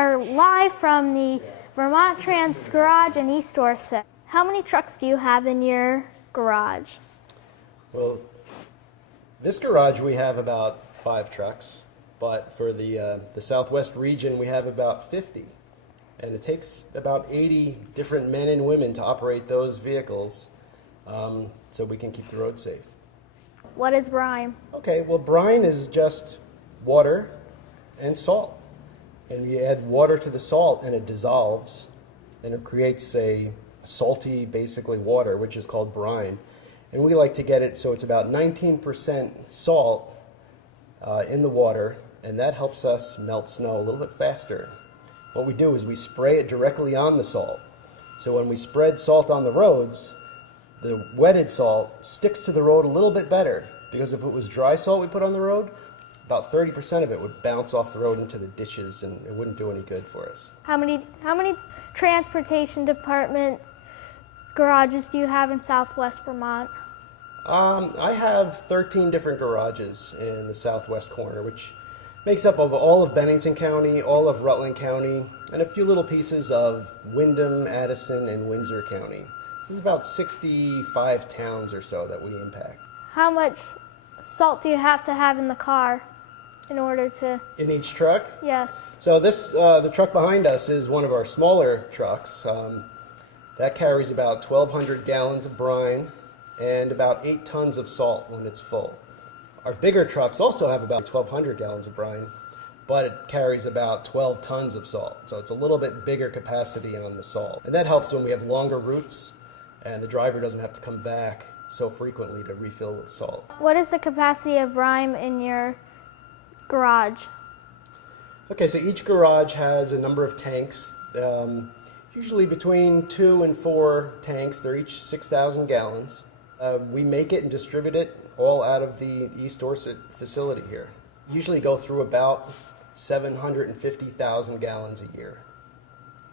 are live from the Vermont Trans Garage in East Dorset. How many trucks do you have in your garage? Well, this garage we have about 5 trucks, but for the Southwest region we have about 50. And it takes about 80 different men and women to operate those vehicles so we can keep the road safe. What is brine? Okay, well, brine is just water and salt. And you add water to the salt and it dissolves and it creates a salty, basically, water, which is called brine. And we like to get it so it's about 19% salt in the water, and that helps us melt snow a little bit faster. What we do is we spray it directly on the salt. So when we spread salt on the roads, the wetted salt sticks to the road a little bit better, because if it was dry salt we put on the road, about 30% of it would bounce off the road into the ditches and it wouldn't do any good for us. How many transportation department garages do you have in Southwest Vermont? I have 13 different garages in the southwest corner, which makes up of all of Bennington County, all of Rutland County, and a few little pieces of Windham, Addison, and Windsor County. So there's about 65 towns or so that we impact. How much salt do you have to have in the car in order to... In each truck? Yes. So this, the truck behind us is one of our smaller trucks. That carries about 1,200 gallons of brine and about 8 tons of salt when it's full. Our bigger trucks also have about 1,200 gallons of brine, but it carries about 12 tons of salt. So it's a little bit bigger capacity on the salt. And that helps when we have longer routes and the driver doesn't have to come back so frequently to refill with salt. What is the capacity of brine in your garage? Okay, so each garage has a number of tanks, usually between 2 and 4 tanks. They're each 6,000 gallons. We make it and distribute it all out of the East Dorset facility here. Usually go through about 750,000 gallons a year.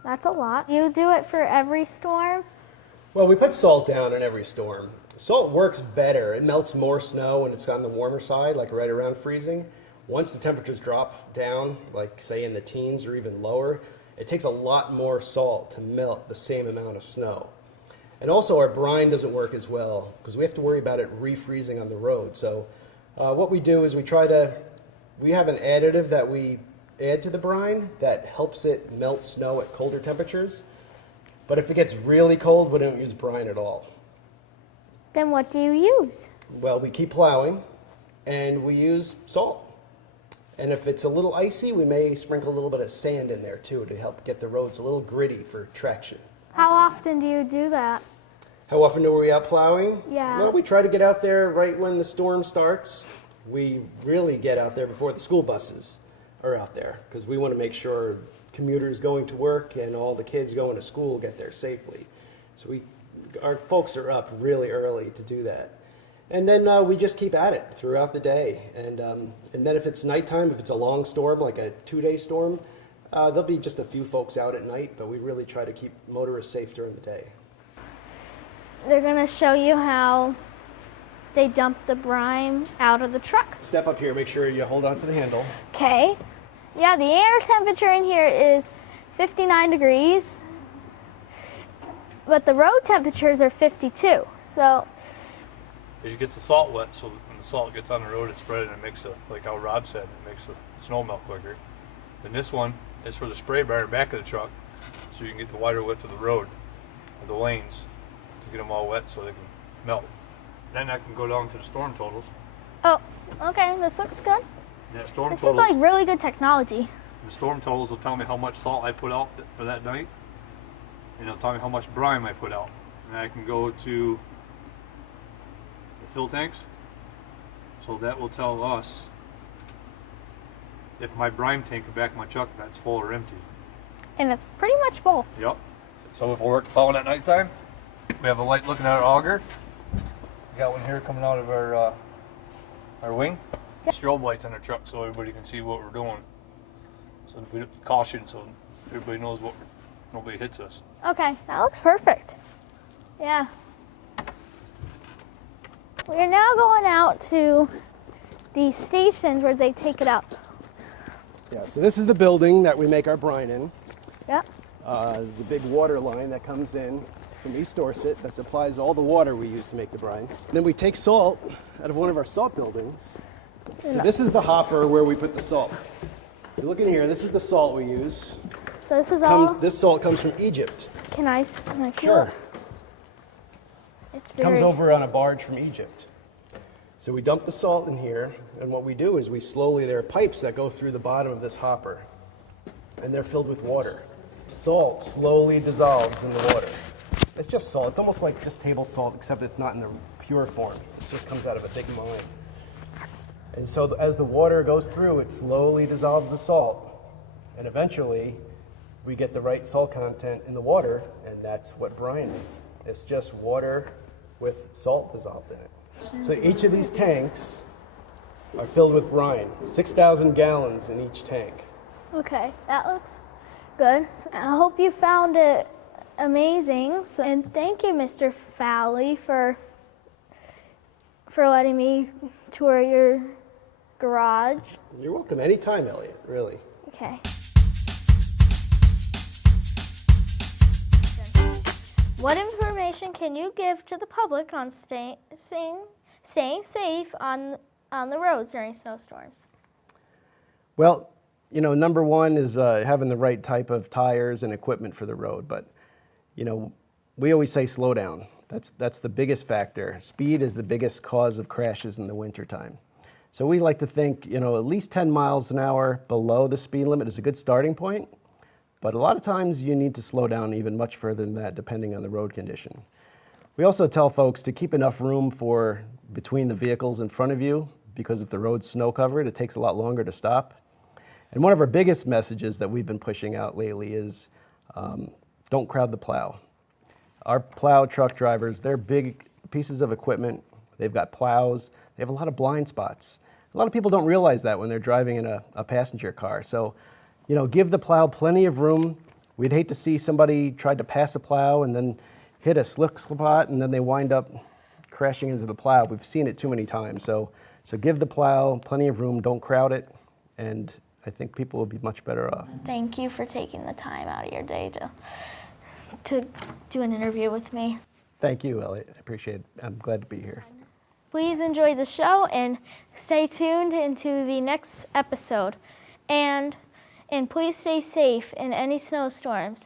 That's a lot. You do it for every storm? Well, we put salt down in every storm. Salt works better. It melts more snow when it's on the warmer side, like right around freezing. Once the temperatures drop down, like say in the teens or even lower, it takes a lot more salt to melt the same amount of snow. And also our brine doesn't work as well because we have to worry about it refreezing on the road. So what we do is we have an additive that we add to the brine that helps it melt snow at colder temperatures. But if it gets really cold, we don't use brine at all. Then what do you use? Well, we keep plowing and we use salt. And if it's a little icy, we may sprinkle a little bit of sand in there too to help get the roads a little gritty for traction. How often do you do that? How often are we out plowing? Yeah. Well, we try to get out there right when the storm starts. We really get out there before the school buses are out there because we want to make sure commuters going to work and all the kids going to school get there safely. So our folks are up really early to do that. And then we just keep at it throughout the day. And then if it's nighttime, if it's a long storm, like a 2-day storm, there'll be just a few folks out at night, but we really try to keep motorists safe during the day. They're going to show you how they dump the brine out of the truck. Step up here, make sure you hold on to the handle. Okay. Yeah, the air temperature in here is 59 degrees, but the road temperatures are 52. So it gets the salt wet, so when the salt gets on the road, it's spread and it makes like how Rob said, it makes the snow melt quicker. Then this one is for the spray bar in the back of the truck, so you can get the wider width of the road, of the lanes, to get them all wet so they can melt. Then I can go down to the storm totals. Oh, okay, this looks good. Yeah, storm this totals. Is like really good technology. The storm totals will tell me how much salt I put out for that night, and it'll tell me how much brine I put out. And I can go to the fill tanks, so that will tell us if my brine tank in the back of my truck, if that's full or empty. And it's pretty much full. Yep. So if we're plowing at nighttime, we have a light looking at our auger. We got one here coming out of our wing. Yep. Strobe lights in our truck so everybody can see what we're doing. So we caution so everybody knows nobody hits us. Okay, that looks perfect. Yeah. We're now going out to the stations where they take it out. Yeah, so this is the building that we make our brine in. Yep. There's a big water line that comes in from East Dorset that supplies all the water we use to make the brine. Then we take salt out of one of our salt buildings. So this is the hopper where we put the salt. If you look in here, this is the salt we use. So this is all. This salt comes from Egypt. Can I feel Sure. it? It's It comes very. over on a barge from Egypt. So we dump the salt in here, and what we do is there are pipes that go through the bottom of this hopper, and they're filled with water. Salt slowly dissolves in the water. It's just salt. It's almost like just table salt, except it's not in the pure form. It just comes out of a big mine. And so as the water goes through, it slowly dissolves the salt, and eventually we get the right salt content in the water, and that's what brine is. It's just water with salt dissolved in it. So each of these tanks are filled with brine, 6,000 gallons in each tank. Okay, that looks good. So I hope you found it amazing. And thank you, Mr. Fowley, for letting me tour your garage. You're welcome anytime, Elliot, really. Okay. What information can you give to the public on staying safe on the roads during snowstorms? Well, number one is having the right type of tires and equipment for the road. But, we always say slow down. That's the biggest factor. Speed is the biggest cause of crashes in the wintertime. So we like to think, at least 10 miles an hour below the speed limit is a good starting point. But a lot of times you need to slow down even much further than that, depending on the road condition. We also tell folks to keep enough room between the vehicles in front of you, because if the road's snow covered, it takes a lot longer to stop. And one of our biggest messages that we've been pushing out lately is don't crowd the plow. Our plow truck drivers, they're big pieces of equipment. They've got plows. They have a lot of blind spots. A lot of people don't realize that when they're driving in a passenger car. So, give the plow plenty of room. We'd hate to see somebody try to pass a plow and then hit a slick spot and then they wind up crashing into the plow. We've seen it too many times. So give the plow plenty of room, don't crowd it, and I think people will be much better off. Thank you for taking the time out of your day to do an interview with me. Thank you, Elliot. I appreciate it. I'm glad to be here. Please enjoy the show and stay tuned into the next episode. And please stay safe in any snowstorms.